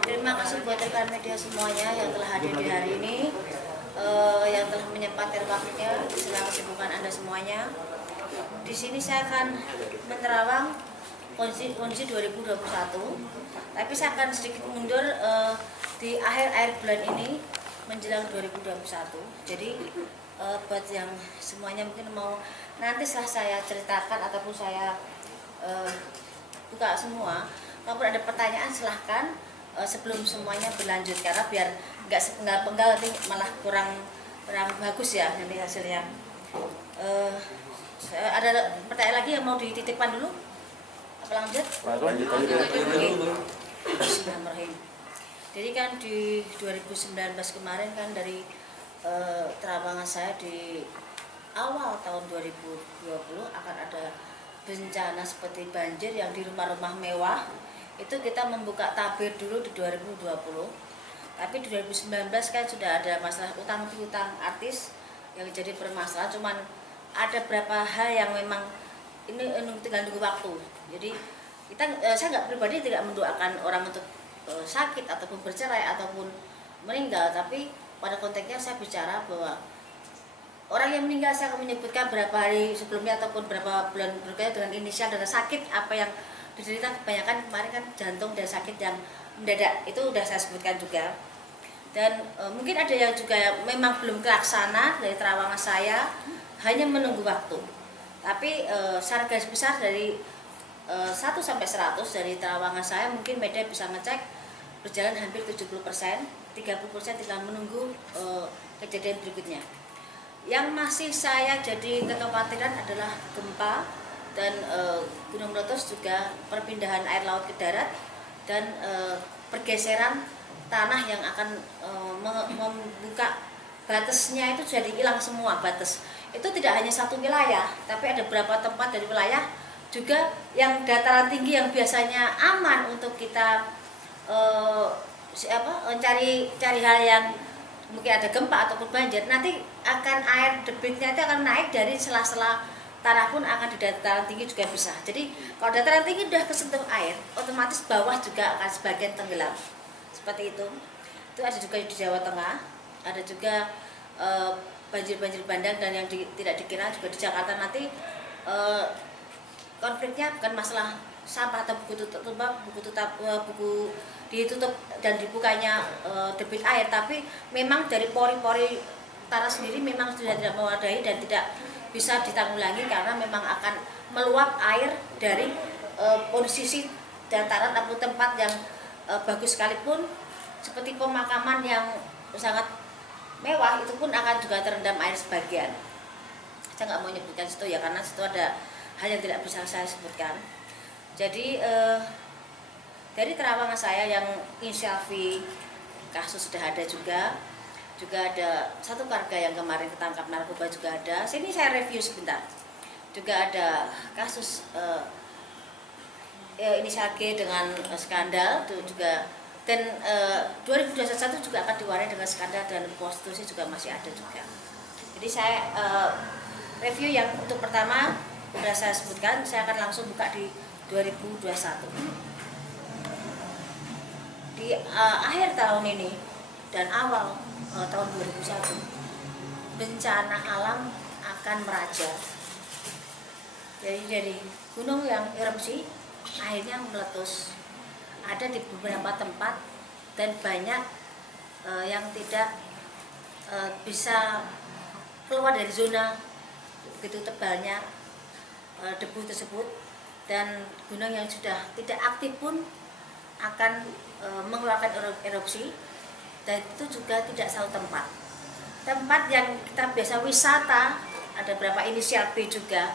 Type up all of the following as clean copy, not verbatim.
Terima kasih buat rekan media semuanya yang telah hadir di hari ini, yang telah menyempatkan waktunya di sela kesibukan Anda semuanya. Di sini saya akan menerawang kondisi 2021, tapi saya akan sedikit mundur di akhir bulan ini menjelang 2021. Jadi buat yang semuanya mungkin mau nanti setelah saya ceritakan ataupun saya buka semua, kalau ada pertanyaan silahkan sebelum semuanya berlanjut, karena biar nggak sepenggal-penggal nanti malah kurang bagus ya nanti hasilnya. Ada pertanyaan lagi yang mau dititipkan dulu? Apa lanjut? Bismillahirrahmanirrahim. Jadi kan di 2019 kemarin kan dari terawangan saya di awal tahun 2020 akan ada bencana seperti banjir yang di rumah-rumah mewah. Itu kita membuka tabir dulu di 2020. Tapi di 2019 kan sudah ada masalah utang piutang artis yang jadi permasalahan. Cuman ada beberapa hal yang memang ini tinggal nunggu waktu. Jadi saya nggak pribadi tidak mendoakan orang untuk sakit ataupun bercerai ataupun meninggal, tapi pada konteksnya saya bicara bahwa orang yang meninggal saya akan menyebutkan berapa hari sebelumnya ataupun berapa bulan berikutnya dengan inisial dan sakit apa yang diderita. Kebanyakan kemarin kan jantung dan sakit yang mendadak, itu sudah saya sebutkan juga. Dan mungkin ada yang juga yang memang belum terlaksana dari terawangan saya, hanya menunggu waktu. Tapi secara garis besar dari 1 sampai 100 dari terawangan saya mungkin media bisa ngecek berjalan hampir 70%, 30% tinggal menunggu kejadian berikutnya. Yang masih saya jadi kekhawatiran adalah gempa dan gunung meletus, juga perpindahan air laut ke darat dan pergeseran tanah yang akan membuka batasnya. Itu jadi hilang semua batas. Itu tidak hanya satu wilayah, tapi ada beberapa tempat dari wilayah juga yang dataran tinggi yang biasanya aman untuk kita cari hal yang mungkin ada gempa ataupun banjir, nanti akan air debitnya itu akan naik dari sela-sela tanah pun akan di dataran tinggi juga bisa. Jadi kalau dataran tinggi sudah kesentuh air, otomatis bawah juga akan sebagian tenggelam. Seperti itu. Itu ada juga di Jawa Tengah, ada juga banjir-banjir bandang dan yang tidak dikira juga di Jakarta. Nanti konfliknya bukan masalah sampah atau buku ditutup dan dibukanya debit air, tapi memang dari pori-pori tanah sendiri memang sudah tidak memadai dan tidak bisa ditanggulangi karena memang akan meluap air dari posisi dataran atau tempat yang bagus sekalipun seperti pemakaman yang sangat mewah, itu pun akan juga terendam air sebagian. Saya nggak mau menyebutkan situ ya, karena situ ada hal yang tidak bisa saya sebutkan. Jadi dari terawangan saya yang inisial V, kasus sudah ada juga ada satu warga yang kemarin ketangkap narkoba juga ada. Sini saya review sebentar. Juga ada kasus inisial G dengan skandal itu juga, dan 2021 juga akan diwarnai dengan skandal dan prostitusi juga masih ada juga. Jadi saya review yang untuk pertama sudah saya sebutkan, saya akan langsung buka di 2021. Di akhir tahun ini dan awal tahun 2001, bencana alam akan meraja. Jadi dari gunung yang erupsi akhirnya meletus, ada di beberapa tempat dan banyak yang tidak bisa keluar dari zona begitu tebalnya debu tersebut, dan gunung yang sudah tidak aktif pun akan mengeluarkan erupsi, dan itu juga tidak satu tempat yang kita biasa wisata, ada beberapa inisial B juga,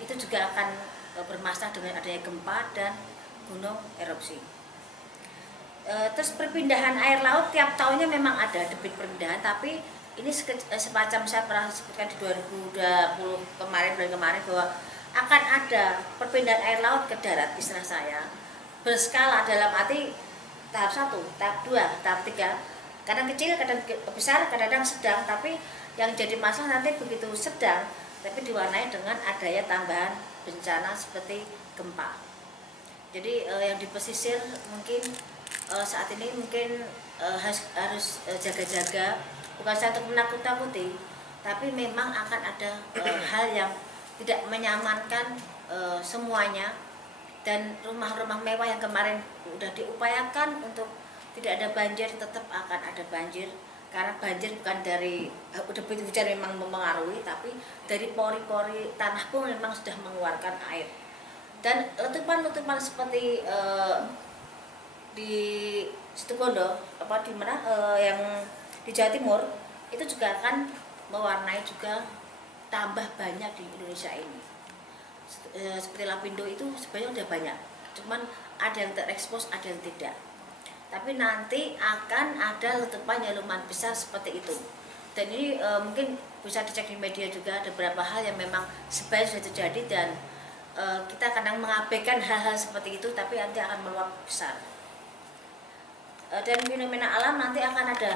itu juga akan bermasalah dengan adanya gempa dan gunung erupsi. Terus perpindahan air laut tiap tahunnya memang ada debit perpindahan, tapi ini semacam saya pernah sebutkan di 2020 bulan kemarin bahwa akan ada perpindahan air laut ke darat, istilah saya berskala, dalam arti tahap 1, tahap 2, tahap 3, kadang kecil, kadang besar, kadang sedang. Tapi yang jadi masalah nanti begitu sedang, tapi diwarnai dengan adanya tambahan bencana seperti gempa. Jadi yang di pesisir mungkin saat ini mungkin harus jaga-jaga, bukan saya untuk menakut-nakuti, tapi memang akan ada hal yang tidak menyamankan semuanya. Dan rumah-rumah mewah yang kemarin udah diupayakan untuk tidak ada banjir, tetap akan ada banjir. Karena banjir bukan dari debit hujan memang mempengaruhi, tapi dari pori-pori tanah pun memang sudah mengeluarkan air. Dan letupan-letupan seperti di Situbondo, di mana yang di Jawa Timur itu juga akan mewarnai juga tambah banyak di Indonesia ini. Seperti Lapindo itu sebenarnya udah banyak, cuman ada yang terekspos, ada yang tidak. Tapi nanti akan ada letupan yang lumayan besar seperti itu. Dan ini mungkin bisa dicek di media juga, ada beberapa hal yang memang sebenarnya sudah terjadi dan kita kadang mengabaikan hal-hal seperti itu, tapi nanti akan meluap besar. Dan fenomena alam nanti akan ada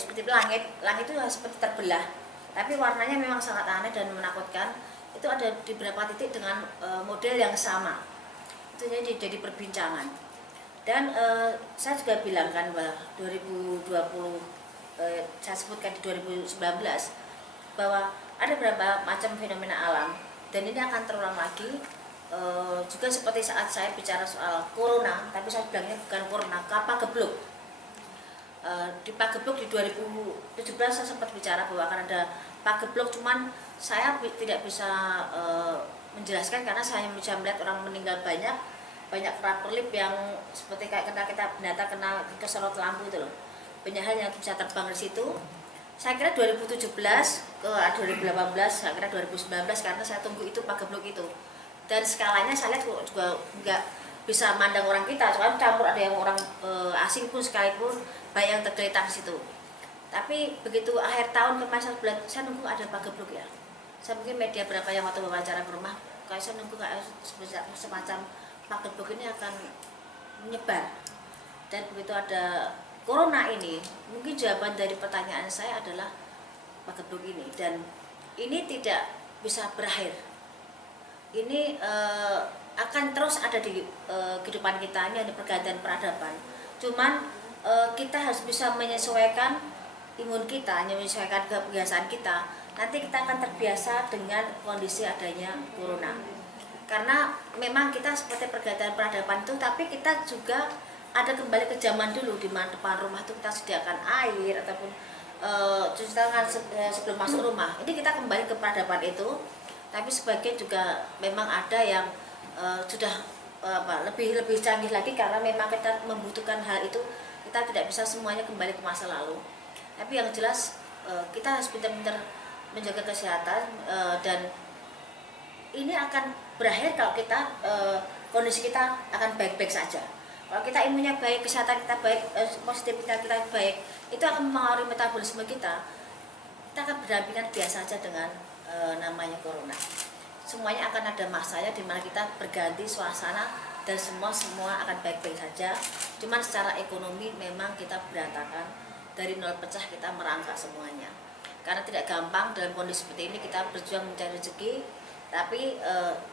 seperti langit itu seperti terbelah, tapi warnanya memang sangat aneh dan menakutkan. Itu ada di beberapa titik dengan model yang sama, itu jadi perbincangan. Dan saya juga bilang kan bahwa 2020 saya sebutkan di 2019 bahwa ada beberapa macam fenomena alam dan ini akan terulang lagi. Juga seperti saat saya bicara soal corona, tapi saya bilangnya bukan corona, Pagebluk. Di Pagebluk di 2017 saya sempat bicara bahwa akan ada Pagebluk, cuman saya tidak bisa menjelaskan karena saya hanya bisa melihat orang meninggal banyak kerap-kerlip yang seperti kayak kita binatang kena keserot lampu itu loh. Banyak hal yang bisa terbang di situ. Saya kira 2017 ke 2018, saya kira 2019 karena saya tunggu itu Pagebluk itu. Dan skalanya saya lihat juga nggak bisa mandang orang kita, soalnya campur ada yang orang asing pun sekalipun banyak yang tergeletak di situ. Tapi begitu akhir tahun kemarin saya nunggu ada Pagebluk ya. Saya mungkin media berapa yang waktu wawancara ke rumah, kayak saya nunggu kayak semacam Pagebluk ini akan menyebar. Dan begitu ada corona ini, mungkin jawaban dari pertanyaan saya adalah Pagebluk ini. Dan ini tidak bisa berakhir. Ini akan terus ada di kehidupan kita, ini ada pergantian peradaban. Cuman kita harus bisa menyesuaikan imun kita, menyesuaikan kebiasaan kita. Nanti kita akan terbiasa dengan kondisi adanya corona. Karena memang kita seperti pergantian peradaban itu, tapi kita juga ada kembali ke zaman dulu di mana depan rumah itu kita sediakan air ataupun cuci tangan sebelum masuk rumah. Ini kita kembali ke peradaban itu. Tapi sebagian juga memang ada yang sudah lebih canggih lagi karena memang kita membutuhkan hal itu. Kita tidak bisa semuanya kembali ke masa lalu. Tapi yang jelas kita harus benar-benar menjaga kesehatan dan ini akan berakhir kalau kita kondisi kita akan baik-baik saja. Kalau kita imunnya baik, kesehatan kita baik, positivitas kita baik, itu akan mempengaruhi metabolisme kita. Kita akan berdampingan biasa saja dengan namanya corona. Semuanya akan ada masanya di mana kita berganti suasana dan semua akan baik-baik saja. Cuman secara ekonomi memang kita berantakan, dari nol pecah kita merangkak semuanya. Karena tidak gampang dalam kondisi seperti ini kita berjuang mencari rezeki, tapi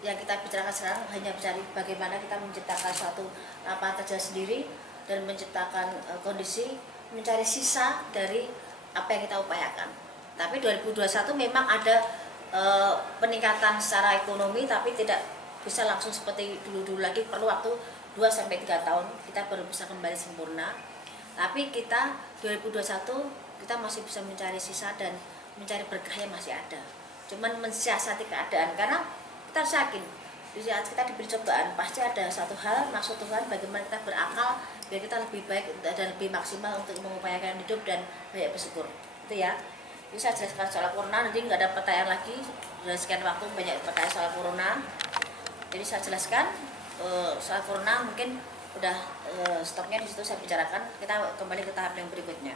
yang kita bicarakan sekarang hanya mencari bagaimana kita menciptakan suatu lapangan kerja sendiri dan menciptakan kondisi mencari sisa dari apa yang kita upayakan. Tapi 2021 memang ada peningkatan secara ekonomi, tapi tidak bisa langsung seperti dulu-dulu lagi, perlu waktu 2-3 tahun kita baru bisa kembali sempurna. Tapi kita 2021 kita masih bisa mencari sisa dan mencari berkah yang masih ada. Cuman mensiasati keadaan, karena kita harus yakin di saat kita diberi cobaan pasti ada satu hal maksud Tuhan bagaimana kita berakal biar kita lebih baik dan lebih maksimal untuk mengupayakan hidup dan banyak bersyukur. Itu ya. Jadi saya jelaskan soal corona, nanti nggak ada pertanyaan lagi. Sudah sekian waktu banyak pertanyaan soal corona. Jadi saya jelaskan soal corona, mungkin udah stopnya di situ saya bicarakan. Kita kembali ke tahap yang berikutnya.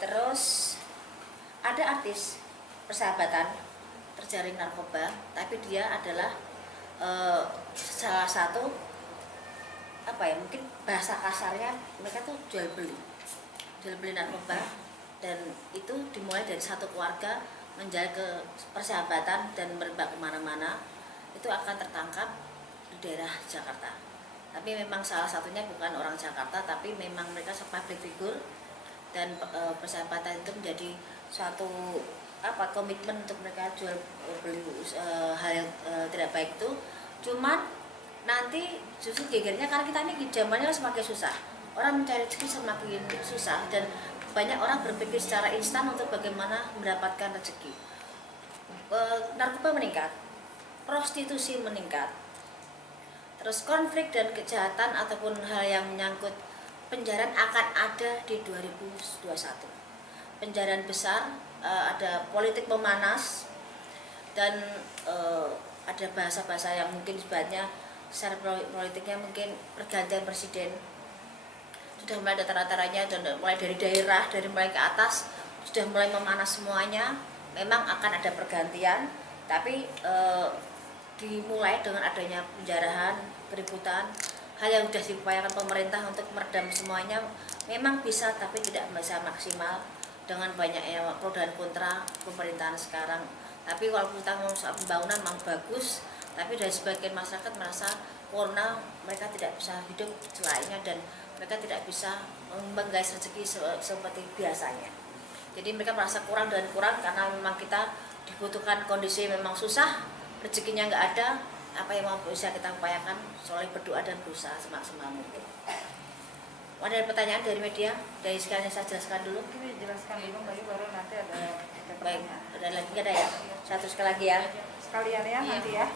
Terus ada artis persahabatan terjaring narkoba, tapi dia adalah salah satu mungkin bahasa kasarnya mereka tuh jual beli narkoba. Dan itu dimulai dari satu keluarga menjaga ke persahabatan dan merebak kemana-mana. itu akan tertangkap di daerah Jakarta. Tapi memang salah satunya bukan orang Jakarta, tapi memang mereka public figure, dan persahabatan itu menjadi suatu komitmen untuk mereka jual beli hal yang tidak baik itu. Cuman nanti justru gegernya karena kita ini zamannya semakin susah, orang mencari rezeki semakin susah, dan banyak orang berpikir secara instan untuk bagaimana mendapatkan rezeki. Narkoba meningkat, prostitusi meningkat, terus konflik dan kejahatan ataupun hal yang menyangkut penjaraan akan ada di 2021. Penjaraan besar, ada politik memanas, dan ada bahasa-bahasa yang mungkin sebenarnya secara politiknya mungkin pergantian presiden sudah mulai ada tanda-tandanya, dan mulai dari daerah, dari mulai ke atas sudah mulai memanas semuanya. Memang akan ada pergantian, tapi dimulai dengan adanya penjarahan, keributan, hal yang sudah diupayakan pemerintah untuk meredam semuanya memang bisa, tapi tidak bisa maksimal dengan banyaknya pro dan kontra pemerintahan sekarang. Tapi kalau kita mau soal pembangunan memang bagus, tapi dari sebagian masyarakat merasa corona mereka tidak bisa hidup selainnya, dan mereka tidak bisa menggais rezeki seperti biasanya. Jadi mereka merasa kurang dan kurang karena memang kita dibutuhkan kondisi memang susah, rezekinya nggak ada, apa yang mau bisa kita upayakan soal berdoa dan berusaha semaksimal mungkin. Ada pertanyaan dari media? Dari sekalian saya jelaskan dulu. Ini jelaskan dulu Mbak, baru nanti ada pertanyaan. Baik, ada lagi nggak ada ya? Satu sekali lagi ya. Sekalian ya, nanti ya.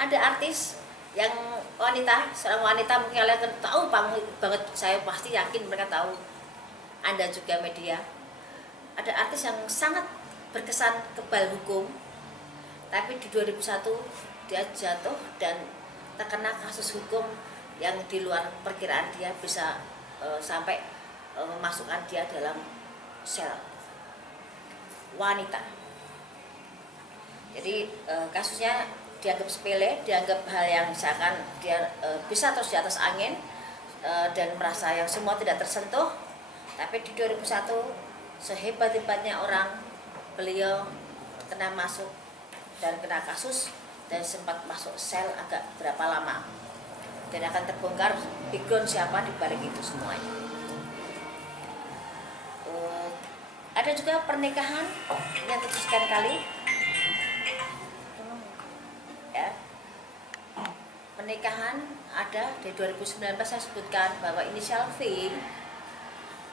Ada artis yang wanita, seorang wanita, mungkin kalian tahu banget, saya pasti yakin mereka tahu, Anda juga media. Ada artis yang sangat berkesan kebal hukum, tapi di 2001 dia jatuh dan terkena kasus hukum yang di luar perkiraan dia, bisa sampai memasukkan dia dalam sel wanita. Jadi kasusnya dianggap sepele, dianggap hal yang misalkan dia bisa terus di atas angin, dan merasa yang semua tidak tersentuh. Tapi di 2001 sehebat-hebatnya orang, beliau kena masuk dan kena kasus, dan sempat masuk sel agak berapa lama, dan akan terbongkar background siapa di balik itu semuanya. Ada juga pernikahan yang terjadi kali ya. Pernikahan ada di 2019, saya sebutkan bahwa inisial V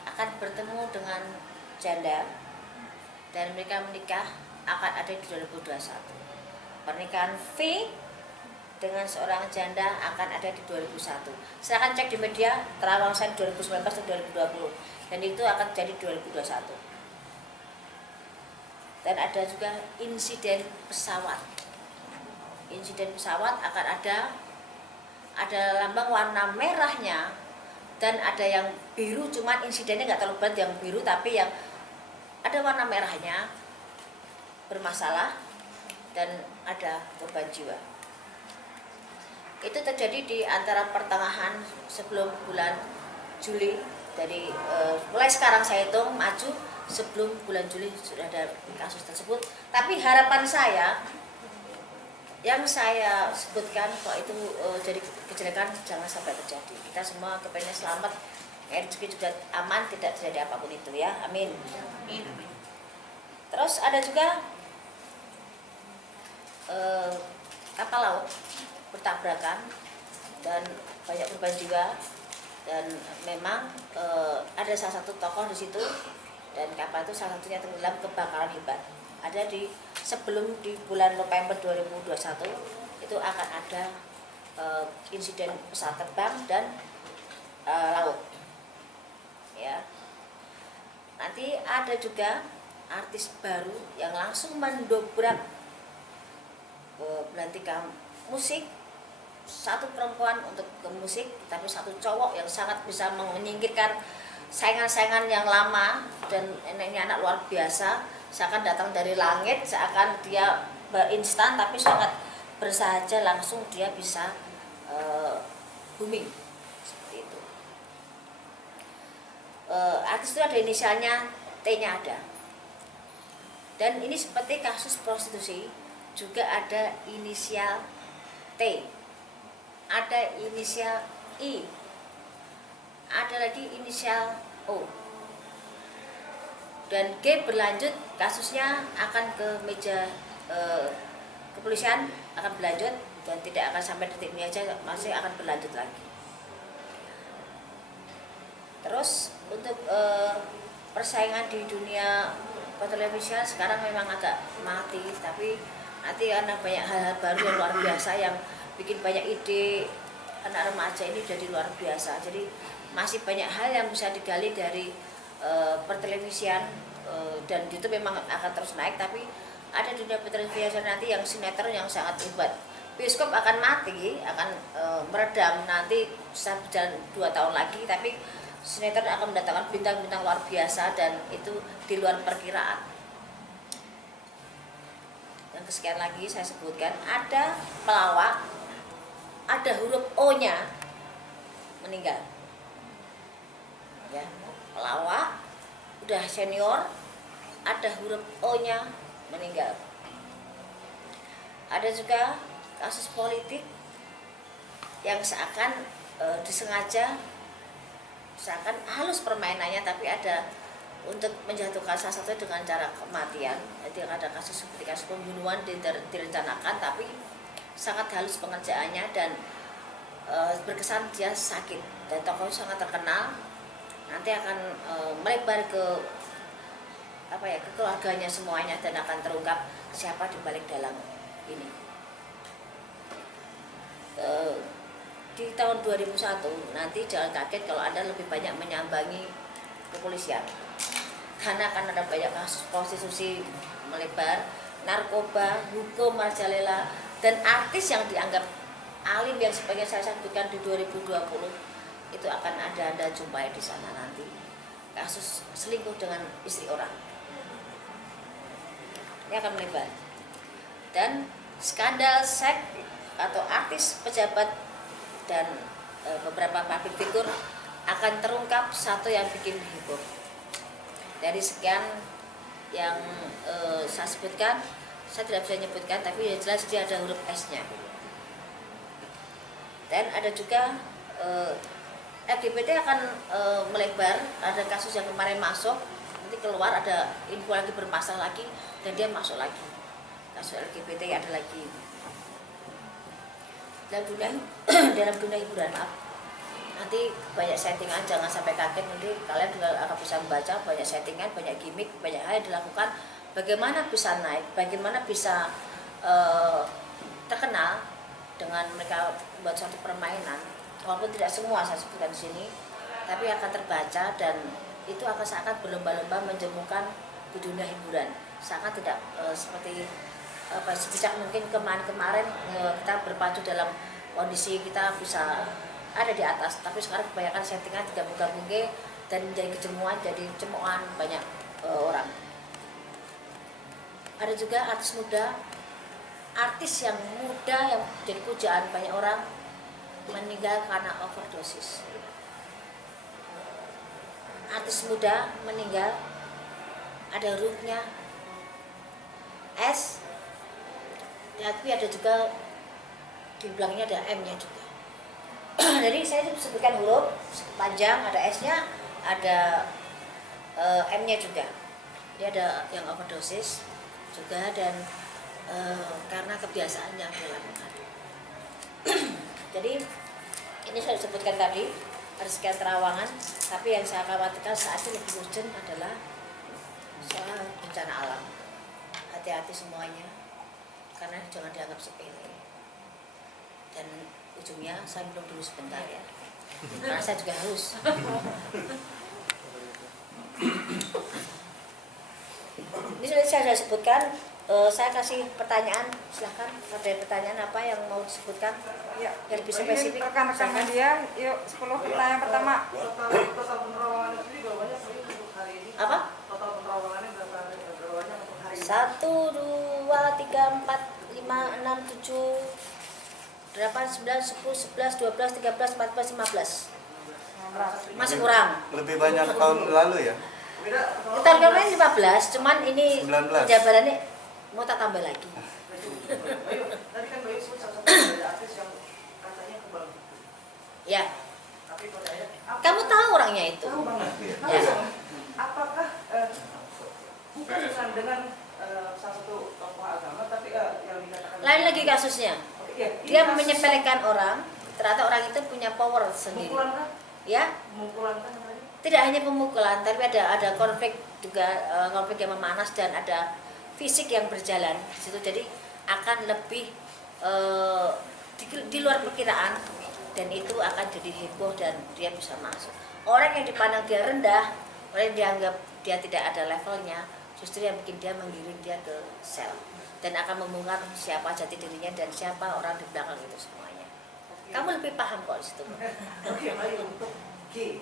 akan bertemu dengan janda dan mereka menikah akan ada di 2021. Pernikahan V dengan seorang janda akan ada di 2001. Silakan cek di media terawang saya 2019 atau 2020, dan itu akan jadi 2021. Dan ada juga insiden pesawat. Insiden pesawat akan ada lambang warna merahnya, dan ada yang biru, cuman insidennya nggak terlalu berat yang biru, tapi yang ada warna merahnya bermasalah dan ada korban jiwa. Itu terjadi di antara pertengahan sebelum bulan Juli. Dari mulai sekarang saya hitung maju, sebelum bulan Juli sudah ada kasus tersebut. Tapi harapan saya yang saya sebutkan kok itu jadi kejelekan jangan sampai terjadi. Kita semua kepengen selamat, rezeki juga aman, tidak terjadi apapun itu ya. Amin. Terus ada juga kapal laut bertabrakan dan banyak korban jiwa, dan memang ada salah satu tokoh di situ, dan kapal itu salah satunya tenggelam, kebakaran hebat. Ada sebelum di bulan November 2021 itu akan ada insiden pesawat terbang dan laut ya. Nanti ada juga artis baru yang langsung mendobrak belantikan musik, satu perempuan untuk ke musik, tapi satu cowok yang sangat bisa menyingkirkan saingan-saingan yang lama, dan ini anak luar biasa, seakan datang dari langit, seakan dia instan, tapi sangat bersahaja, langsung dia bisa booming seperti itu. Artis itu ada inisialnya, T-nya ada, dan ini seperti kasus prostitusi. juga ada inisial T, ada inisial I, ada lagi inisial O. Dan G berlanjut, kasusnya akan ke meja kepolisian, akan berlanjut dan tidak akan sampai detik ini aja, masih akan berlanjut lagi. Terus untuk persaingan di dunia pertelevisian sekarang memang agak mati, tapi nanti karena banyak hal-hal baru yang luar biasa yang bikin banyak ide anak remaja ini jadi luar biasa. Jadi masih banyak hal yang bisa digali dari pertelevisian, dan itu memang akan terus naik. Tapi ada dunia pertelevisian nanti yang sinetron yang sangat hebat. Bioskop akan mati, akan meredam nanti bisa berjalan 2 tahun lagi, tapi sinetron akan mendatangkan bintang-bintang luar biasa dan itu di luar perkiraan. Yang kesekian lagi saya sebutkan, ada pelawak, ada huruf O-nya meninggal. Ya, pelawak udah senior, ada huruf O-nya meninggal. Ada juga kasus politik yang seakan disengaja, seakan halus permainannya, tapi ada untuk menjatuhkan salah satu dengan cara kematian. Jadi ada kasus seperti kasus pembunuhan direncanakan, tapi sangat halus pengerjaannya dan berkesan dia sakit. Dan tokoh sangat terkenal, nanti akan melebar ke ke keluarganya semuanya dan akan terungkap siapa di balik dalam ini. Di tahun 2001 nanti jangan kaget kalau Anda lebih banyak menyambangi kepolisian, karena akan ada banyak kasus prostitusi melebar, narkoba, hukum merajalela, dan artis yang dianggap alim yang sebagai saya sebutkan di 2020 itu akan ada Anda jumpai di sana nanti. Kasus selingkuh dengan istri orang ini akan melebar, dan skandal seks atau artis, pejabat dan beberapa public figure akan terungkap satu yang bikin heboh. Dari sekian yang saya sebutkan, saya tidak bisa menyebutkan, tapi yang jelas dia ada huruf S-nya. Dan ada juga LGBT akan melebar. Ada kasus yang kemarin masuk, nanti keluar ada info lagi bermasalah lagi, dan dia masuk lagi. Kasus LGBT ada lagi. Dalam dunia hiburan, nanti banyak settingan, jangan sampai kaget. Nanti kalian juga akan bisa membaca banyak settingan, banyak gimmick, banyak hal yang dilakukan. Bagaimana bisa naik, bagaimana bisa terkenal dengan mereka buat suatu permainan. Walaupun tidak semua saya sebutkan di sini, tapi akan terbaca dan itu akan seakan berlomba-lomba menjemukan di dunia hiburan. Seakan tidak seperti sebijak mungkin kemarin kita berpacu dalam kondisi kita bisa ada di atas, tapi sekarang kebanyakan settingan tidak buka-buka dan menjadi kejemuan, jadi cemoan banyak orang. Ada juga artis muda, artis yang muda yang jadi pujaan banyak orang meninggal karena overdosis. Artis muda meninggal, ada hurufnya S, tapi ada juga di belakangnya ada M-nya juga. Jadi saya sebutkan huruf panjang, ada S-nya, ada M-nya juga. Dia ada yang overdosis juga, dan karena kebiasaannya dilakukan. Jadi ini saya sebutkan tadi ada sekian terawangan, tapi yang saya khawatirkan saat ini lebih urgent adalah soal bencana alam. Hati-hati semuanya, karena jangan dianggap sepele. Dan ujungnya saya minum dulu sebentar ya, karena saya juga haus. Ini sudah saya sebutkan. Saya kasih pertanyaan, silahkan. Ada pertanyaan apa yang mau disebutkan? Ya, yang lebih spesifik. Rekan-rekan media, yuk 10 pertanyaan pertama. Apa? 1, 2, 3, 4, 5, 6, 7, 8, 9, 10, 11, 12, 13, 14, 15. Masih kurang. Lebih banyak tahun lalu ya? Tahun kemarin 15, cuman ini 19. penjabarannya mau tak tambah lagi. Bayu, tadi kan Bayu sebut salah satu ada artis yang katanya kebal. Ya, Tapi pada akhirnya, kamu tahu orangnya itu. tahu banget. Ya. Apakah bukan dengan salah satu tokoh agama, tapi yang dikatakan Lain lagi kasusnya. Oke, iya, ini Dia kasus menyepelekan orang, ternyata orang itu punya power sendiri. pemukulan kan? Ya, Pemukulan kan tadi? tidak hanya pemukulan, tapi ada konflik juga, konflik yang memanas dan ada fisik yang berjalan di situ. Jadi akan lebih di luar perkiraan, dan itu akan jadi heboh dan dia bisa masuk. Orang yang dipandang dia rendah, orang yang dianggap dia tidak ada levelnya, justru yang bikin dia menggiring dia ke sel dan akan membongkar siapa jati dirinya dan siapa orang di belakang itu semuanya. Kamu lebih paham kok di situ. Oke, baik, untuk G.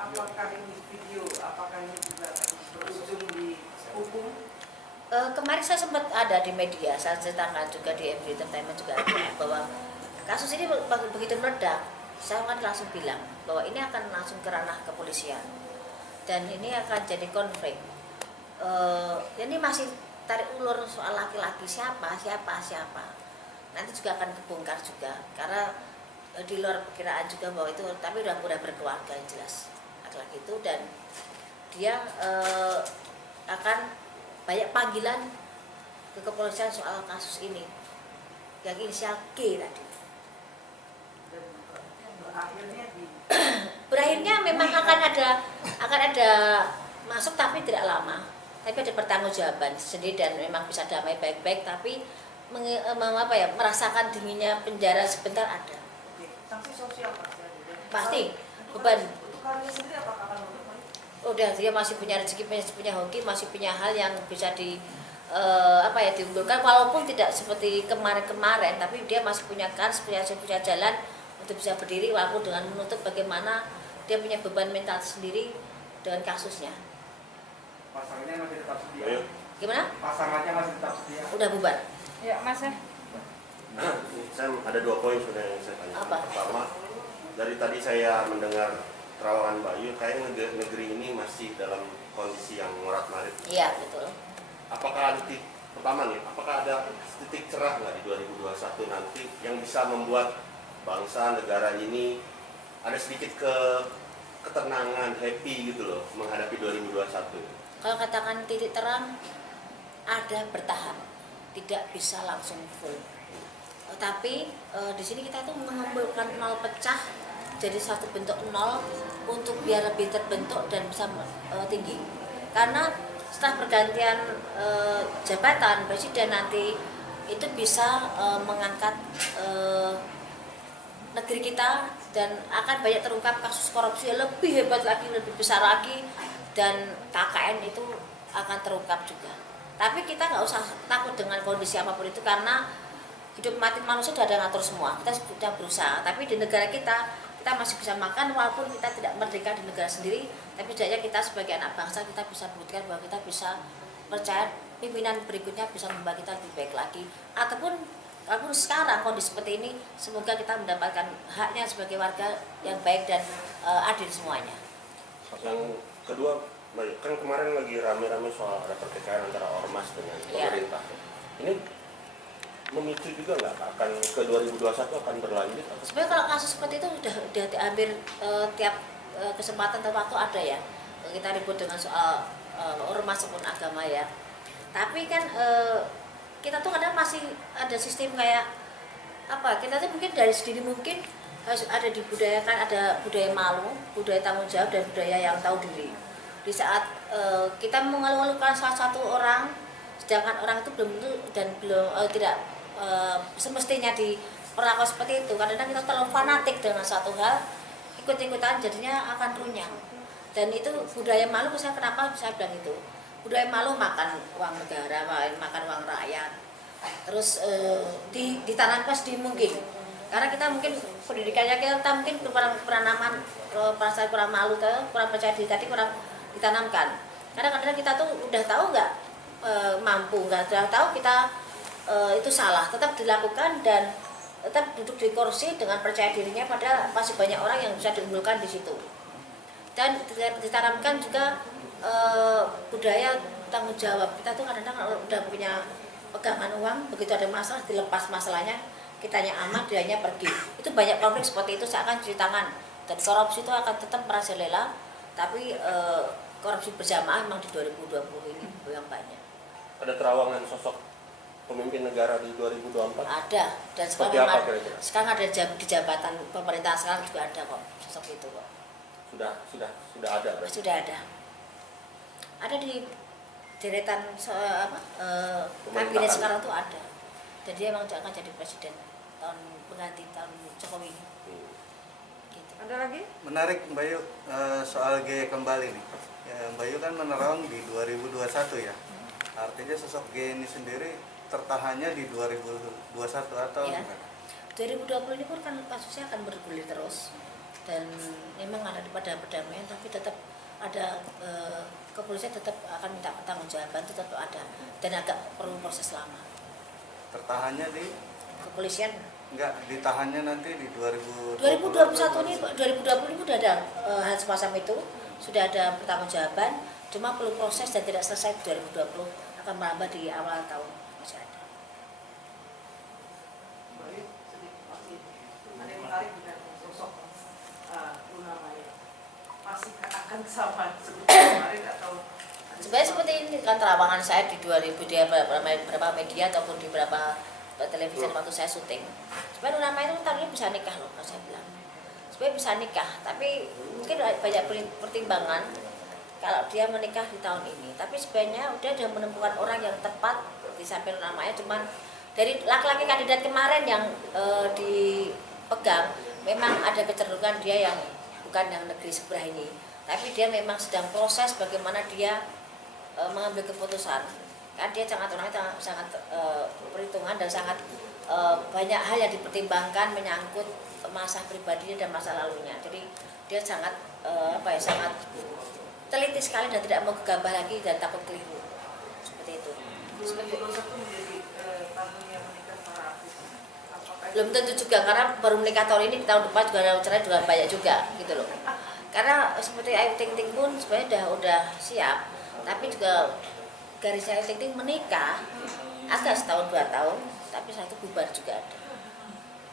Apakah ini video, apakah ini juga akan berujung di hukum? Kemarin saya sempat ada di media, saya ceritakan juga di MD Entertainment juga ada, bahwa kasus ini begitu meledak, saya kan langsung bilang bahwa ini akan langsung ke ranah kepolisian dan ini akan jadi konflik. Ini masih tarik ulur soal laki-laki siapa, nanti juga akan kebongkar juga karena di luar perkiraan juga bahwa itu, tapi udah berkeluarga yang jelas laki-laki itu, dan dia akan banyak panggilan ke kepolisian soal kasus ini yang inisial G tadi. Dan berakhirnya di Berakhirnya memang akan ada masuk, tapi tidak lama, tapi ada pertanggungjawaban sendiri dan memang bisa damai baik-baik, tapi merasakan dinginnya penjara sebentar ada. Oke, sanksi sosial Pasti beban. Untuk karirnya sendiri apakah akan menutup? Udah, dia masih punya rezeki, masih punya hoki, masih punya hal yang bisa diunggulkan, walaupun tidak seperti kemarin-kemarin, tapi dia masih punya kans, punya jalan untuk bisa berdiri, walaupun dengan menutup bagaimana dia punya beban mental sendiri dengan kasusnya. Pasangannya masih tetap setia. Ayo. Gimana? Pasangannya masih tetap setia. Udah bubar. Ya, Mas ya. Saya ada 2 poin sudah yang saya tanya. Apa? Pertama, dari tadi saya mendengar Terawangan Bayu, kayaknya negeri ini masih dalam kondisi yang morat-marit. Iya, betul. Apakah ada apakah ada titik cerah nggak di 2021 nanti yang bisa membuat bangsa negara ini ada sedikit ketenangan, happy gitu loh menghadapi 2021? Kalau katakan titik terang, ada bertahap, tidak bisa langsung full. Tapi di sini kita tuh mengumpulkan nol pecah jadi satu bentuk nol untuk biar lebih terbentuk dan bisa tinggi. Karena setelah pergantian jabatan presiden nanti itu bisa mengangkat negeri kita, dan akan banyak terungkap kasus korupsi yang lebih hebat lagi, lebih besar lagi, dan KKN itu akan terungkap juga. Tapi kita nggak usah takut dengan kondisi apapun itu, karena hidup mati manusia sudah ada ngatur semua. Kita sudah berusaha, tapi di negara kita masih bisa makan walaupun kita tidak merdeka di negara sendiri, tapi setidaknya kita sebagai anak bangsa kita bisa buktikan bahwa kita bisa percaya pimpinan berikutnya bisa membawa kita lebih baik lagi. Ataupun walaupun sekarang kondisi seperti ini, semoga kita mendapatkan haknya sebagai warga yang baik dan adil semuanya. Yang kedua, kan kemarin lagi rame-rame soal ada pertikaian antara ormas dengan pemerintah. Ini memicu juga nggak akan ke 2021 akan berlanjut? Sebenarnya kalau kasus seperti itu udah hampir tiap kesempatan atau waktu ada ya, kita ribut dengan soal ormas maupun agama ya. Tapi kan kita tuh kadang masih ada sistem kayak apa? Kita tuh mungkin dari sedini mungkin harus ada dibudayakan, ada budaya malu, budaya tanggung jawab, dan budaya yang tahu diri. Di saat kita mengeluh-elukan salah satu orang, sedangkan orang itu belum tidak semestinya diperlakukan seperti itu. Kadang-kadang kita terlalu fanatik dengan satu hal, ikut-ikutan jadinya akan runyam. Dan itu budaya malu, saya kenapa saya bilang itu? Budaya malu makan uang negara, makan uang rakyat. Terus ditanamkan sedini mungkin. Karena kita mungkin pendidikannya kita mungkin kurang perasaan kurang malu, kurang percaya diri tadi kurang ditanamkan. Kadang-kadang kita tuh udah tahu nggak mampu, nggak tahu kita itu salah, tetap dilakukan dan tetap duduk di kursi dengan percaya dirinya, padahal masih banyak orang yang bisa diunggulkan di situ. Dan ditanamkan juga budaya tanggung jawab. Kita tuh kadang-kadang udah punya pegangan uang, begitu ada masalah dilepas masalahnya, kitanya aman, dianya pergi. Itu banyak konflik seperti itu saya akan cuci tangan. Dan korupsi itu akan tetap merajalela, tapi korupsi berjamaah memang di 2020 ini yang banyak. Ada terawangan sosok pemimpin negara di 2024? Ada, dan Seperti sekarang apa kira-kira? sekarang ada di jabatan pemerintahan sekarang juga ada kok sosok itu kok. Sudah ada berarti? Sudah ada. Ada di deretan kabinet sekarang tuh ada. Dan dia memang akan jadi presiden tahun pengganti tahun Jokowi. Gitu. Ada lagi? Menarik Mbak Yu, soal G kembali nih. Ya, Mbak Yu kan menerang di 2021 ya. Artinya sosok G ini sendiri tertahannya di 2021 atau Ya. gimana? 2020 ini pun kan kasusnya akan bergulir terus. Dan memang ada pada perdamaian, tapi tetap ada kepolisian tetap akan minta pertanggungjawaban, tetap ada, dan agak perlu proses lama. Tertahannya di Kepolisian enggak ditahannya nanti di 2021 ini 2020 ini sudah ada hal semacam itu, sudah ada pertanggungjawaban, cuma perlu proses dan tidak selesai di 2020, akan merambah di awal tahun masih ada. Baik, sedikit masih ada yang menarik dengan sosok Luna Maya. Masih akan sama seperti kemarin atau Sebenarnya seperti ini kan terawangan saya di 2000 di beberapa media ataupun di beberapa televisi waktu saya syuting. Sebenarnya Luna Maya itu tahun ini bisa nikah loh, kalau saya bilang. Sebenarnya bisa nikah, tapi mungkin banyak pertimbangan kalau dia menikah di tahun ini. Tapi sebenarnya udah menemukan orang yang tepat di samping Luna Maya, cuman dari laki-laki kandidat kemarin yang dipegang memang ada kecenderungan dia yang bukan yang negeri sebelah ini, tapi dia memang sedang proses bagaimana dia mengambil keputusan. Kan dia orangnya sangat perhitungan dan sangat banyak hal yang dipertimbangkan menyangkut masa pribadinya dan masa lalunya. Jadi dia sangat sangat teliti sekali dan tidak mau gegabah lagi dan takut keliru. Seperti itu. 2021 menjadi tahun yang menikah para artis. Apakah Belum tentu juga, karena baru menikah tahun ini, tahun depan juga ada cerai juga banyak juga gitu loh. Karena seperti Ayu Ting Ting pun sebenarnya udah siap, tapi juga garisnya Ayu Ting Ting menikah agak setahun 2 tahun, tapi satu bubar juga ada.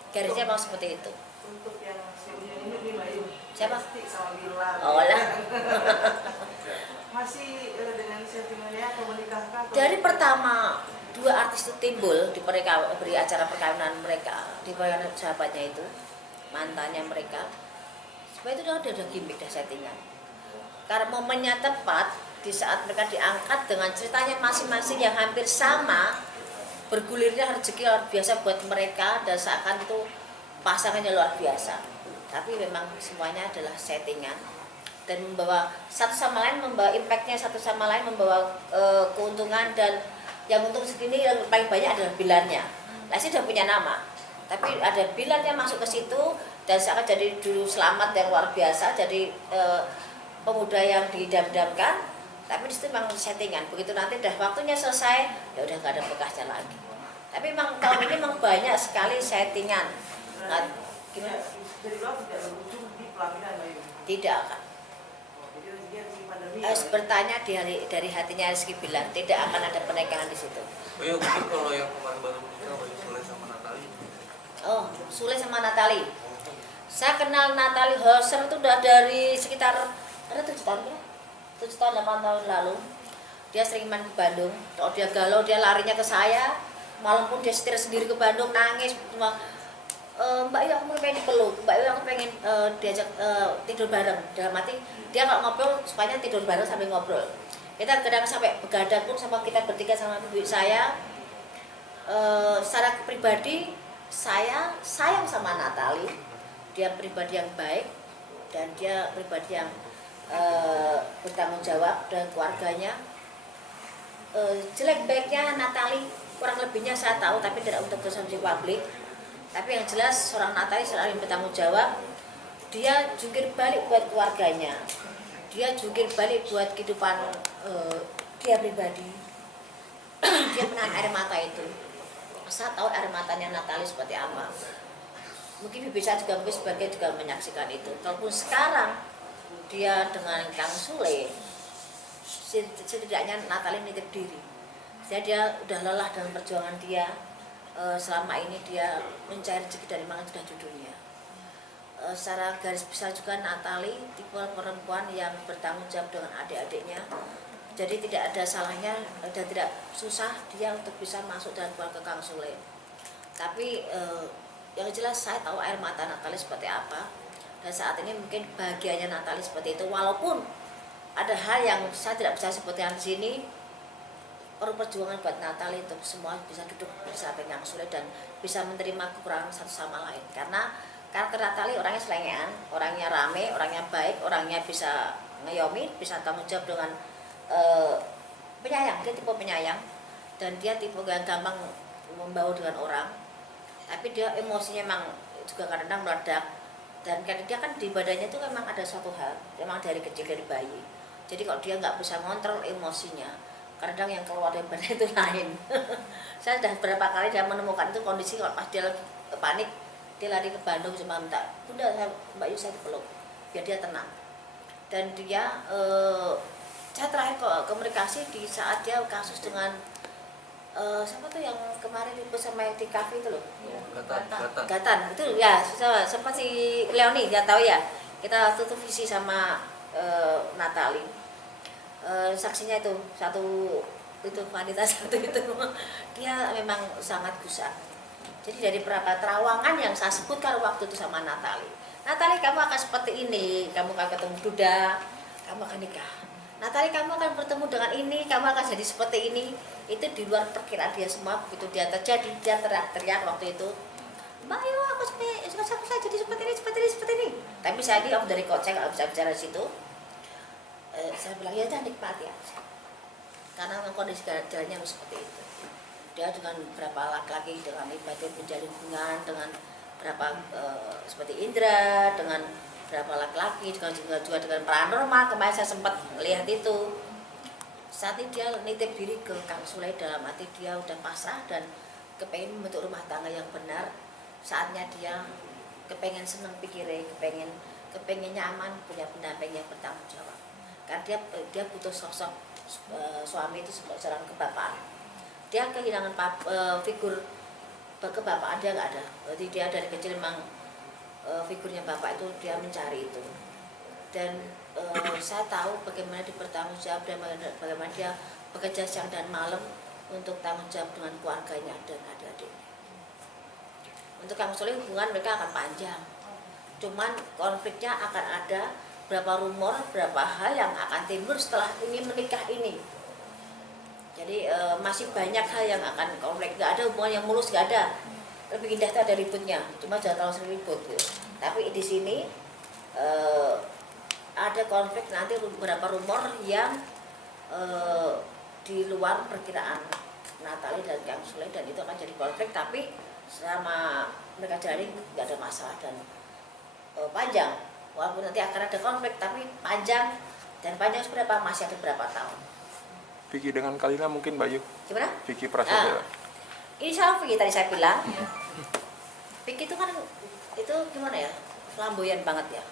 Garisnya memang seperti itu. untuk yang sebelumnya ini di Bayu? Siapa? Pasti sama Bilar. Oh lah. Masih dengan sentimennya atau menikahkah? Dari pertama 2 artis itu timbul di beri acara perkawinan mereka, di perkawinan sahabatnya itu, mantannya mereka, sebenarnya itu udah ada gimmick, dah settingan. Karena momennya tepat di saat mereka diangkat dengan ceritanya masing-masing yang hampir sama, bergulirnya rezeki luar biasa buat mereka dan seakan itu pasangannya luar biasa. Tapi memang semuanya adalah settingan dan membawa satu sama lain, membawa impactnya satu sama lain, membawa keuntungan, dan yang untung segini yang paling banyak adalah Bilarnya. Lesti sudah punya nama, tapi ada Bilarnya masuk ke situ dan seakan jadi dulu Selamat yang luar biasa, jadi pemuda yang didam-damkan, tapi disitu memang settingan. Begitu nanti udah waktunya selesai, ya udah nggak ada bekasnya lagi. Tapi memang tahun ini memang banyak sekali settingan. Nah, gimana? Jadi lo tidak berujung di pelaminan Bayu? Tidak kan? Jadi rezekinya di pandemi. Bertanya dari hatinya Rizky bilang tidak akan ada pernikahan di situ. Bayu, mungkin kalau yang kemarin baru menikah, Bayu Sule sama Natali. Oh, Sule sama Natali. Saya kenal Natali Holser itu udah dari sekitar 7 tahun ya? 7 tahun 8 tahun lalu. Dia sering main ke Bandung. Kalau dia galau dia larinya ke saya. Malam pun dia setir sendiri ke Bandung, nangis cuma Mbak Yu aku pengen dipeluk, Mbak Yu aku pengen diajak tidur bareng. Dalam arti dia kalau ngobrol supaya tidur bareng sambil ngobrol. Kita kadang sampai begadang pun sama kita bertiga sama ibu saya. Secara pribadi saya sayang sama Natali. Dia pribadi yang baik dan dia pribadi yang bertanggung jawab dan keluarganya. Jelek baiknya Natali kurang lebihnya saya tahu, tapi tidak untuk konsumsi publik. Tapi yang jelas seorang Natali selalu bertanggung jawab. Dia jungkir balik buat keluarganya, dia jungkir balik buat kehidupan dia pribadi. Dia menahan air mata itu. Saya tahu air matanya Natali seperti apa. Mungkin bisa juga mungkin sebagai juga menyaksikan itu. Kalaupun sekarang dia dengan Kang Sule, setidaknya Natali nitip diri. Jadi dia udah lelah dengan perjuangan dia. Selama ini dia mencari rezeki dari mana sudah judulnya. Secara garis besar juga Natali tipe perempuan yang bertanggung jawab dengan adik-adiknya. Jadi tidak ada salahnya dan tidak susah dia untuk bisa masuk dalam keluarga Kang Sule. Tapi yang jelas saya tahu air mata Natali seperti apa. Dan saat ini mungkin bahagianya Natali seperti itu. Walaupun ada hal yang saya tidak bisa sebutkan di sini, perlu perjuangan buat Natali untuk semua bisa duduk bersama Kang Sule dan bisa menerima kekurangan satu sama lain. Karena karakter Natali orangnya selengean, orangnya rame, orangnya baik, orangnya bisa ngayomi, bisa tanggung jawab dengan penyayang. Dia tipe penyayang dan dia tipe yang gampang membaur dengan orang. Tapi dia emosinya memang juga kadang-kadang meledak. Dan karena dia kan di badannya itu memang ada suatu hal, memang dari kecil, dari bayi. Jadi kalau dia nggak bisa ngontrol emosinya, kadang yang keluar dari badan itu lain. Saya sudah berapa kali dia menemukan itu kondisi kalau pas dia lagi panik, dia lari ke Bandung cuma minta, "Bunda, Mbak Yu saya dipeluk," biar dia tenang. Dan dia, saya terakhir komunikasi di saat dia kasus dengan siapa tuh yang kemarin ribut sama yang di kafe itu loh, Gatan itu ya, sempat si Leoni dia tahu ya, kita tutup visi sama Natali. Saksinya itu satu itu wanita satu itu dia memang sangat gusar. Jadi dari beberapa terawangan yang saya sebutkan waktu itu sama Natali, kamu akan seperti ini, kamu akan ketemu Duda, kamu akan nikah. Natali, kamu akan bertemu dengan ini, kamu akan jadi seperti ini. Itu di luar perkiraan dia semua. Begitu dia terjadi, dia teriak-teriak waktu itu, "Mbak Yu, aku saya jadi seperti ini. Tapi saya ini dari kok saya nggak bisa bicara di situ. Saya bilang ya jangan nikmati aja, karena memang kondisi jalannya seperti itu. Dia dengan berapa laki-laki, dengan ibadah menjalin hubungan dengan berapa seperti Indra, dengan berapa laki-laki, juga dengan paranormal. Kemarin saya sempat melihat itu. Saat ini dia nitip diri ke Kang Sule dalam arti dia udah pasrah dan kepengen membentuk rumah tangga yang benar. Saatnya dia kepengen seneng pikirnya, kepengen nyaman, punya pendamping yang bertanggung jawab. Karena dia butuh sosok suami itu seorang kebapaan. Dia kehilangan figur kebapaan, dia nggak ada. Berarti dia dari kecil memang figurnya bapak itu dia mencari itu. Dan saya tahu bagaimana dia bertanggung jawab dan bagaimana dia bekerja siang dan malam untuk tanggung jawab dengan keluarganya dan adik-adiknya. Untuk Kang Sule hubungan mereka akan panjang. Cuman konfliknya akan ada, berapa rumor, berapa hal yang akan timbul setelah ini menikah ini. Jadi masih banyak hal yang akan konflik. Gak ada hubungan yang mulus, gak ada. Lebih indah itu ada ributnya, cuma jangan terlalu sering ribut gitu. Tapi di sini ada konflik nanti beberapa rumor yang di luar perkiraan Natali dan Kang Sule, dan itu akan jadi konflik. Tapi selama mereka jalani nggak ada masalah dan panjang. Walaupun nanti akan ada konflik, tapi panjang, dan panjang seberapa, masih ada berapa tahun. Vicky dengan Kalina mungkin Mbak Yu? Gimana? Vicky Prasetya. Ini sama Vicky tadi saya bilang. Vicky itu kan itu gimana ya, flamboyan banget ya.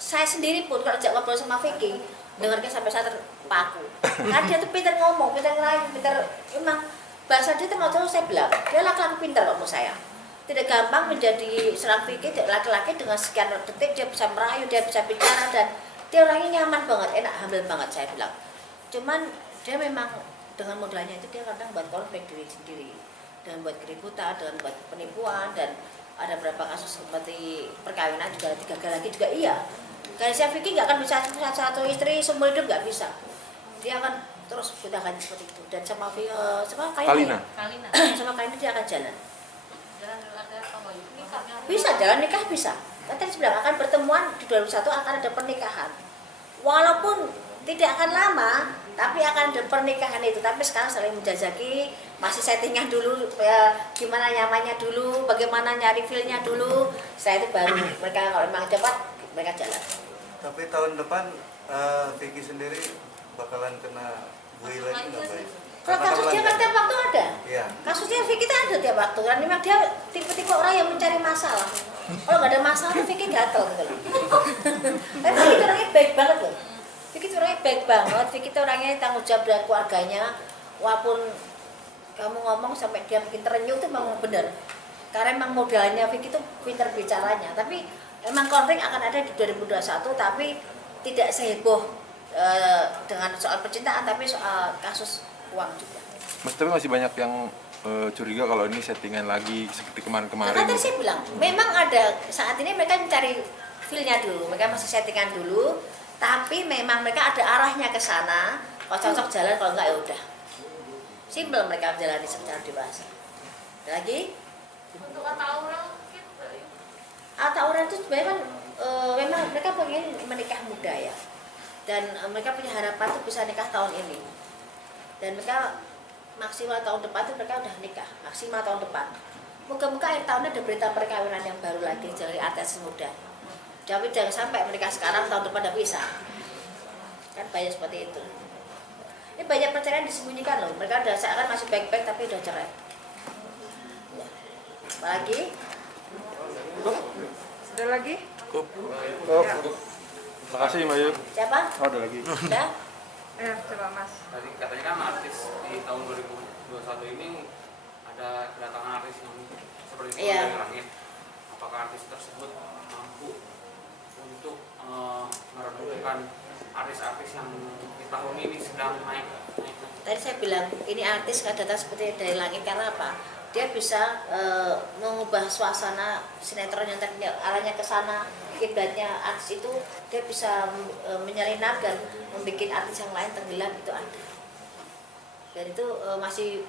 Saya sendiri pun kalau ngobrol sama Vicky, dengarnya sampai saya terpaku. Karena dia tuh pintar ngomong, pintar ngelain, pintar emang bahasa dia tuh mau tahu. Saya bilang dia laki-laki pintar kok menurut saya. Tidak gampang menjadi seorang Vicky, laki-laki dengan sekian detik dia bisa merayu, dia bisa bicara, dan dia orangnya nyaman banget, enak, humble banget saya bilang. Cuman dia memang dengan modalnya itu dia kadang buat konflik diri sendiri, dan buat keributan, dan buat penipuan, dan ada beberapa kasus seperti perkawinan juga gagal lagi juga iya. Karena saya Vicky nggak akan bisa satu istri seumur hidup, nggak bisa. Dia akan terus bertahan seperti itu. Dan sama Kalina sama Kalina dia akan jalan. Bisa jalan nikah bisa. Tadi sebenarnya akan pertemuan di 2021 akan ada pernikahan. Walaupun tidak akan lama, tapi akan ada pernikahan itu. Tapi sekarang saling menjajaki, masih settingan dulu, gimana nyamannya dulu, bagaimana nyari feel-nya dulu. Setelah itu baru mereka kalau memang cepat mereka jalan. Tapi tahun depan Vicky sendiri bakalan kena bully lagi nggak Mbak? Kalau kasus dia kan tiap waktu ada. Iya. Kasusnya Vicky itu ada tiap waktu. Kan memang dia tipe-tipe orang yang mencari masalah. Kalau nggak ada masalah, Vicky gatel gitu loh. Tapi Vicky orangnya baik banget loh. Vicky itu orangnya baik banget. Vicky itu orangnya tanggung jawab dengan keluarganya. walaupun kamu ngomong sampai dia bikin terenyuh itu memang benar. Karena memang modalnya Vicky itu pintar bicaranya. Tapi memang konflik akan ada di 2021, tapi tidak seheboh dengan soal percintaan, tapi soal kasus uang juga. Mas, tapi masih banyak yang curiga kalau ini settingan lagi seperti kemarin-kemarin. Tadi saya bilang, memang ada saat ini mereka mencari feel-nya dulu, mereka masih settingan dulu, tapi memang mereka ada arahnya ke sana. Kalau cocok jalan, kalau enggak ya udah. Simpel mereka menjalani secara dewasa. Lagi? Untuk Ataura mungkin Ataura itu sebenarnya kan memang mereka pengen menikah muda ya, dan mereka punya harapan tuh bisa nikah tahun ini, dan mereka maksimal tahun depan tuh mereka udah nikah maksimal tahun depan. Moga-moga akhir tahun ada berita perkawinan yang baru lagi dari artis muda. Tapi jangan sampai menikah sekarang tahun depan udah bisa, kan banyak seperti itu. Ini banyak perceraian disembunyikan loh, mereka udah seakan masih baik-baik tapi udah cerai. Ya. Apalagi? Sudah lagi? Cukup. Ya. Terima kasih Mbak Yu. Siapa? Oh, ada lagi. Udah? Ya, coba Mas. Tadi katanya kan artis di tahun 2021 ini ada kedatangan artis yang seperti itu Iya. dari langit. Apakah artis tersebut mampu untuk meredupkan artis-artis yang di tahun ini sedang naik? Tadi saya bilang ini artis nggak datang seperti dari langit karena apa? Dia bisa mengubah suasana sinetron yang tadinya arahnya ke sana, kiblatnya artis itu dia bisa menyelinap dan membuat artis yang lain tenggelam, itu ada. Dan itu masih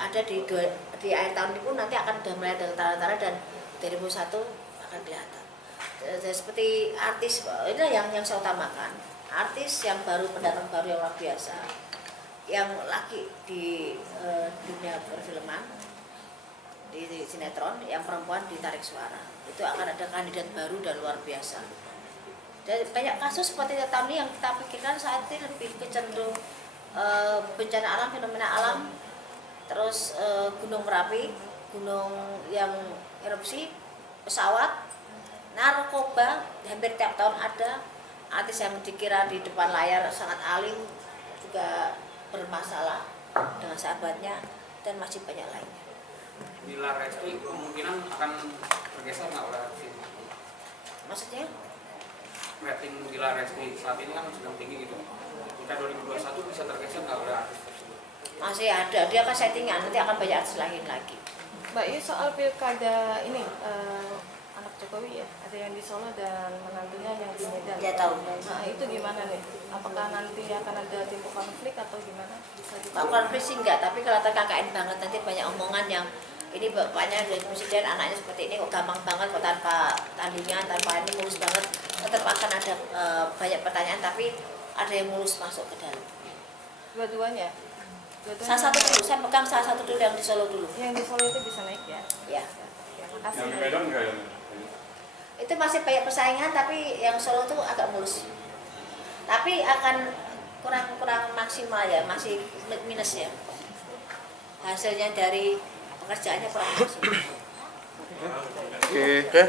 ada di akhir tahun ini pun nanti akan sudah mulai ada tanda-tanda, dan 2001 akan kelihatan. Jadi seperti artis ini yang saya utamakan, artis yang baru, pendatang baru yang luar biasa, yang laki di dunia perfilman, di sinetron, yang perempuan ditarik suara, itu akan ada kandidat baru dan luar biasa. Dan banyak kasus seperti tahun ini yang kita pikirkan saat ini lebih cenderung bencana alam, fenomena alam, terus gunung Merapi, gunung yang erupsi, pesawat, narkoba, hampir tiap tahun ada. Artis yang dikira di depan layar sangat alim juga bermasalah dengan sahabatnya, dan masih banyak lainnya. Bila Resti kemungkinan akan bergeser nggak oleh artis ini? Maksudnya? Rating Bila Resti saat ini kan sedang tinggi gitu. Jika 2021 bisa tergeser nggak oleh artis tersebut? Masih ada, dia akan settingan, nanti akan banyak artis lain lagi. Mbak Yu, soal pilkada ini anak Jokowi ya, ada yang di Solo dan menantunya yang di Medan. Dia tahu. Nah itu gimana nih? Apakah nanti akan ada timbul konflik atau gimana? Bisa Pak konflik sih enggak, tapi kalau KKN banget nanti banyak omongan yang ini bapaknya dari presiden, anaknya seperti ini kok gampang banget, kok tanpa tandingan, tanpa ini mulus banget. Tetap akan ada banyak pertanyaan, tapi ada yang mulus masuk ke dalam. Dua-duanya? Salah satu dulu, saya pegang salah satu dulu yang di Solo dulu. Yang di Solo itu bisa naik ya? Ya. Ya, makasih. Yang di Medan enggak ya? Itu masih banyak persaingan, tapi yang Solo tuh agak mulus. Tapi akan kurang maksimal ya, masih minus ya. Hasilnya dari pekerjaannya kurang maksimal. Oke.